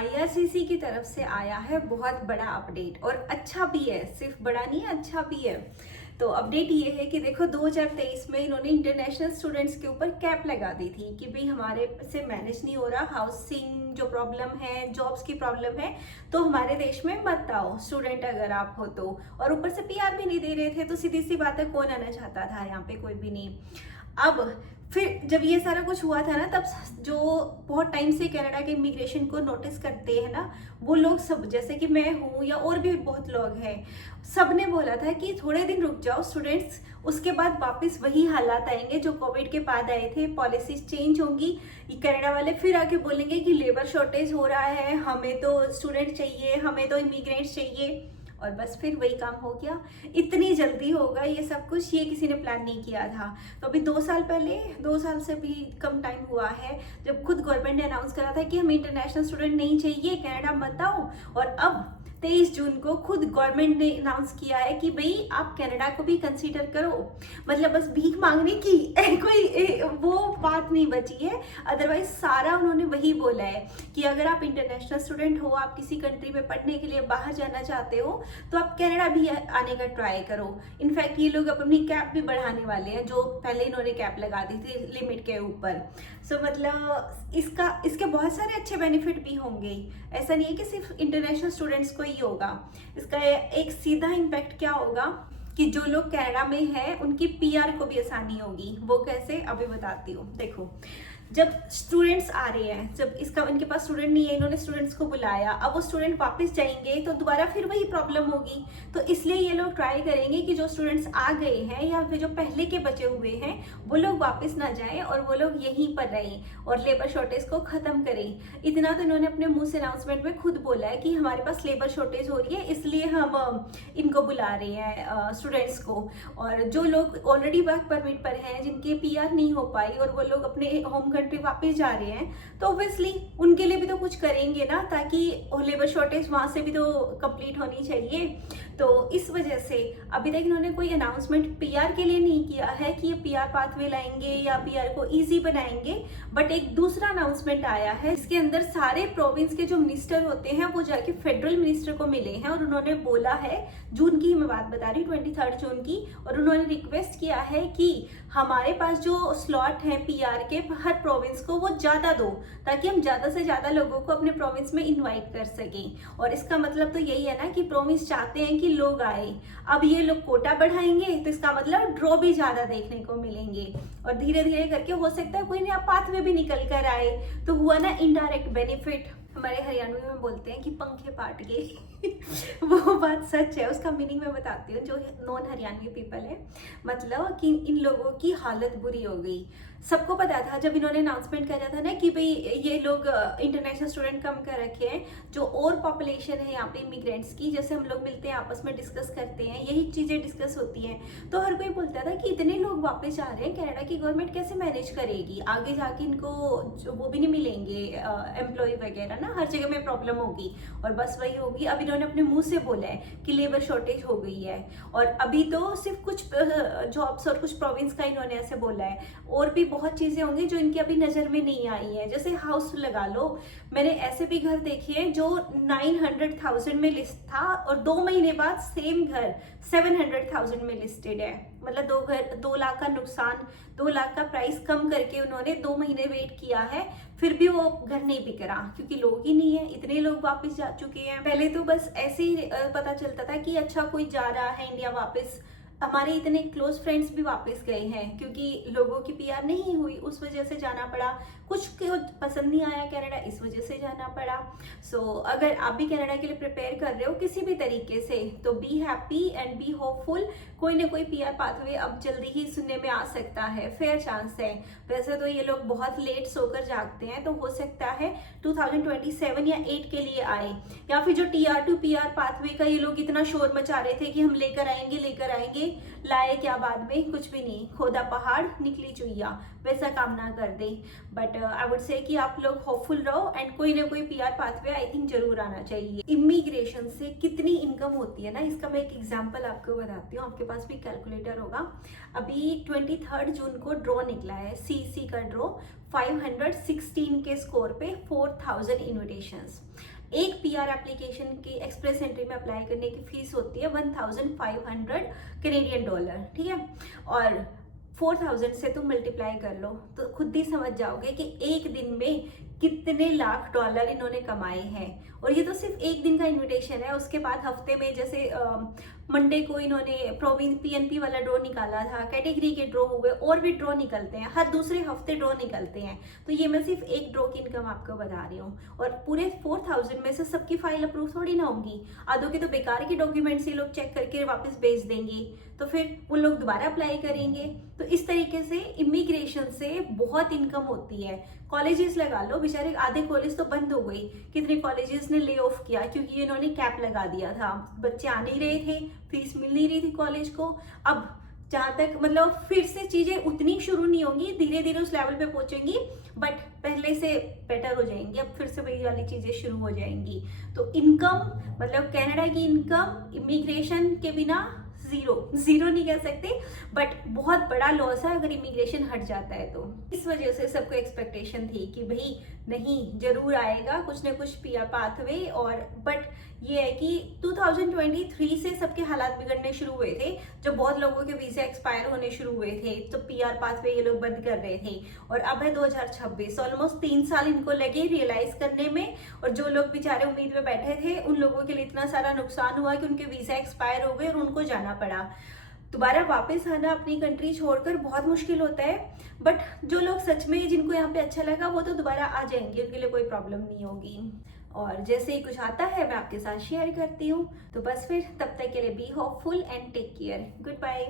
IRCC की तरफ से आया है बहुत बड़ा अपडेट, और अच्छा भी है, सिर्फ बड़ा नहीं है, अच्छा भी है। तो अपडेट ये है कि देखो 2023 में इन्होंने इंटरनेशनल स्टूडेंट्स के ऊपर कैप लगा दी थी कि भाई हमारे से मैनेज नहीं हो रहा, हाउसिंग जो प्रॉब्लम है, जॉब्स की प्रॉब्लम है, तो हमारे देश में मत आओ स्टूडेंट अगर आप हो तो। और ऊपर से पीआर भी नहीं दे रहे थे, तो सीधी सी बात है कौन आना चाहता था यहाँ पे, कोई भी नहीं। अब फिर जब ये सारा कुछ हुआ था ना, तब जो बहुत टाइम से कनाडा के इमिग्रेशन को नोटिस करते हैं ना, वो लोग सब, जैसे कि मैं हूँ या और भी बहुत लोग हैं, सब ने बोला था कि थोड़े दिन रुक जाओ स्टूडेंट्स, उसके बाद वापस वही हालात आएंगे जो कोविड के बाद आए थे, पॉलिसीज चेंज होंगी, कनाडा वाले फिर आके बोलेंगे कि लेबर शॉर्टेज हो रहा है, हमें तो स्टूडेंट चाहिए, हमें तो इमिग्रेंट्स चाहिए। और बस फिर वही काम हो गया। इतनी जल्दी होगा ये सब कुछ, ये किसी ने प्लान नहीं किया था। तो अभी 2 साल पहले, 2 साल से भी कम टाइम हुआ है जब खुद गवर्नमेंट ने अनाउंस करा था कि हमें इंटरनेशनल स्टूडेंट नहीं चाहिए, कनाडा मत आओ। और अब 23 जून को खुद गवर्नमेंट ने अनाउंस किया है कि भाई आप कनाडा को भी कंसीडर करो। मतलब बस भीख मांगने की कोई वो बात नहीं बची है, अदरवाइज सारा उन्होंने वही बोला है कि अगर आप इंटरनेशनल स्टूडेंट हो, आप किसी कंट्री में पढ़ने के लिए बाहर जाना चाहते हो, तो आप कनाडा भी आने का ट्राई करो। इनफैक्ट ये लोग अपनी कैप भी बढ़ाने वाले हैं, जो पहले इन्होंने कैप लगा दी थी लिमिट के ऊपर। सो मतलब इसके बहुत सारे अच्छे बेनिफिट भी होंगे। ऐसा नहीं है कि सिर्फ इंटरनेशनल स्टूडेंट्स को ही होगा। इसका एक सीधा इम्पैक्ट क्या होगा कि जो लोग कनाडा में हैं उनकी पीआर को भी आसानी होगी। वो कैसे, अभी बताती हूँ। देखो, जब स्टूडेंट्स आ रहे हैं, जब इसका इनके पास स्टूडेंट नहीं है, इन्होंने स्टूडेंट्स को बुलाया, अब वो स्टूडेंट वापस जाएंगे तो दोबारा फिर वही प्रॉब्लम होगी। तो इसलिए ये लोग ट्राई करेंगे कि जो स्टूडेंट्स आ गए हैं या फिर जो पहले के बचे हुए हैं वो लोग वापस ना जाएं और वो लोग यहीं पर रहें और लेबर शॉर्टेज को खत्म करें। इतना तो इन्होंने अपने मुंह से अनाउंसमेंट में खुद बोला है कि हमारे पास लेबर शॉर्टेज हो रही है, इसलिए हम इनको बुला रहे हैं स्टूडेंट्स को। और जो लोग ऑलरेडी वर्क परमिट पर हैं, जिनकी पीआर नहीं हो पाई और वो लोग अपने होम कंट्री वापस जा रहे हैं, तो ऑब्वियसली उनके लिए भी तो कुछ करेंगे ना, ताकि लेबर शॉर्टेज वहां से भी तो कंप्लीट होनी चाहिए। तो इस वजह से अभी तक इन्होंने कोई अनाउंसमेंट पीआर के लिए नहीं किया है कि ये पीआर पाथवे लाएंगे या पीआर को इजी बनाएंगे। बट एक दूसरा अनाउंसमेंट आया है, इसके अंदर सारे प्रोविंस के जो मिनिस्टर होते हैं वो जाके फेडरल मिनिस्टर को मिले हैं और उन्होंने बोला है, जून की मैं बात बता रही हूँ, 23 जून की, और उन्होंने रिक्वेस्ट किया है कि हमारे पास जो स्लॉट है पीआर के हर प्रोविंस को वो ज्यादा दो, ताकि हम ज्यादा से ज्यादा लोगों को अपने प्रोविंस में इनवाइट कर सकें। और इसका मतलब तो यही है ना कि प्रोविंस चाहते हैं कि लोग आए। अब ये लोग कोटा बढ़ाएंगे तो इसका मतलब ड्रॉ भी ज्यादा देखने को मिलेंगे, और धीरे धीरे करके हो सकता है कोई नया पाथवे भी निकल कर आए। तो हुआ ना इनडायरेक्ट बेनिफिट। हमारे हरियाणवी में बोलते हैं कि पंखे पाट गए वो बात सच है, उसका मीनिंग मैं बताती हूँ। जो नॉन हरियाणवी पीपल है, मतलब कि इन लोगों की हालत बुरी हो गई। सबको पता था जब इन्होंने अनाउंसमेंट करा था ना कि भाई ये लोग इंटरनेशनल स्टूडेंट कम कर रखे हैं, जो और पॉपुलेशन है यहाँ पे इमिग्रेंट्स की, जैसे हम लोग मिलते हैं आपस में डिस्कस करते हैं, यही चीजें डिस्कस होती हैं, तो हर कोई बोलता था कि इतने लोग वापस जा रहे हैं, कनाडा की गवर्नमेंट कैसे मैनेज करेगी, आगे जाके इनको वो भी नहीं मिलेंगे एम्प्लॉय वगैरह ना, हर जगह में प्रॉब्लम होगी। और बस वही होगी। अब इन्होंने अपने मुंह से बोला है कि लेबर शॉर्टेज हो गई है, और अभी तो सिर्फ कुछ जॉब्स और कुछ प्रोविंस का इन्होंने ऐसे बोला है, और भी बहुत चीजें होंगी जो इनकी अभी नजर में नहीं आई है। जैसे हाउस लगा लो, मैंने ऐसे भी घर देखे हैं जो 900,000 में लिस्ट था और 2 महीने बाद सेम घर 700,000 में लिस्टेड है। मतलब 2 लाख का नुकसान, 2 लाख का प्राइस कम करके उन्होंने 2 महीने वेट किया है, फिर भी वो घर नहीं बिक रहा क्योंकि लोग ही नहीं है, इतने लोग वापस जा चुके हैं। पहले तो बस ऐसे ही पता चलता था कि अच्छा कोई जा रहा है इंडिया वापस। हमारे इतने क्लोज फ्रेंड्स भी वापस गए हैं क्योंकि लोगों की पीआर नहीं हुई, उस वजह से जाना पड़ा। कुछ को पसंद नहीं आया कनाडा, इस वजह से जाना पड़ा। सो अगर आप भी कनाडा के लिए प्रिपेयर कर रहे हो किसी भी तरीके से, तो be happy and be hopeful. कोई ना कोई पीआर पाथवे अब जल्दी ही सुनने में आ सकता है, फेयर चांस है। वैसे तो ये लोग बहुत लेट सोकर जागते हैं, तो हो सकता है 2027 या 8 के लिए आए, या फिर जो TR टू PR पाथवे का ये लोग इतना शोर मचा रहे थे कि हम लेकर आएंगे, लाए क्या बाद में, कुछ भी नहीं, खोदा पहाड़ निकली चुईया, वैसा काम ना कर दे। बट आई वुड से कि आप लोग होपफुल रहो एंड कोई ना कोई पीआर पाथवे आई थिंक जरूर आना चाहिए। इमिग्रेशन से कितनी इनकम होती है ना, इसका मैं एक एग्जांपल आपको बताती हूँ, आपके पास भी कैलकुलेटर होगा। अभी 23 जून को ड्रॉ निकला है, सीसी का ड्रॉ, 516 के स्कोर पे 4000 इन्विटेशंस। एक पीआर एप्लीकेशन की एक्सप्रेस एंट्री में अप्लाई करने की फीस होती है 1500 कैनेडियन डॉलर, ठीक है। और 4000 से तुम मल्टीप्लाई कर लो तो खुद ही समझ जाओगे कि एक दिन में कितने लाख डॉलर इन्होंने कमाए हैं। और ये तो सिर्फ एक दिन का इनविटेशन है, उसके बाद हफ्ते में जैसे मंडे को इन्होंने प्रोविंस पीएनपी वाला ड्रॉ निकाला था, कैटेगरी के ड्रॉ हुए, और भी ड्रॉ निकलते हैं, हर दूसरे हफ्ते ड्रॉ निकलते हैं। तो ये मैं सिर्फ एक ड्रॉ की इनकम आपको बता रही हूँ। और पूरे 4000 में से सबकी फाइल अप्रूव थोड़ी ना होंगी, आधों के तो बेकार के डॉक्यूमेंट्स ही लोग चेक करके वापस भेज देंगे, तो फिर उन लोग दोबारा अप्लाई करेंगे। तो इस तरीके से इमिग्रेशन से बहुत इनकम होती है। कॉलेजेस लगा लो, बेचारे आधे कॉलेज तो बंद हो गई, कितने कॉलेजेस ने ले ऑफ किया क्योंकि इन्होंने कैप लगा दिया था, बच्चे आ नहीं रहे थे, फीस मिल नहीं रही थी कॉलेज को। अब जहाँ तक मतलब फिर से चीजें उतनी शुरू नहीं होंगी, धीरे धीरे उस लेवल पे पहुंचेंगी, बट पहले से बेटर हो जाएंगी, अब फिर से वही वाली चीजें शुरू हो जाएंगी। तो इनकम मतलब कनाडा की इनकम इमिग्रेशन के बिना जीरो नहीं कह सकते, बट बहुत बड़ा लॉस है अगर इमिग्रेशन हट जाता है तो। इस वजह से सबको एक्सपेक्टेशन थी कि भाई नहीं जरूर आएगा कुछ ना कुछ पीआर पाथवे। और बट ये है कि 2023 से सबके हालात बिगड़ने शुरू हुए थे, जब बहुत लोगों के वीजा एक्सपायर होने शुरू हुए थे तो पीआर पाथवे ये लोग बंद कर रहे थे। और अब है 2026, ऑलमोस्ट 3 साल इनको लगे रियलाइज करने में। और जो लोग बेचारे उम्मीद में बैठे थे उन लोगों के लिए इतना सारा नुकसान हुआ कि उनके वीजा एक्सपायर हो गए और उनको जाना पड़ा। दोबारा वापस आना अपनी कंट्री छोड़कर बहुत मुश्किल होता है, बट जो लोग सच में जिनको यहाँ पे अच्छा लगा वो तो दोबारा आ जाएंगे, उनके लिए कोई प्रॉब्लम नहीं होगी। और जैसे ही कुछ आता है मैं आपके साथ शेयर करती हूँ। तो बस फिर तब तक के लिए be hopeful and take care, good bye.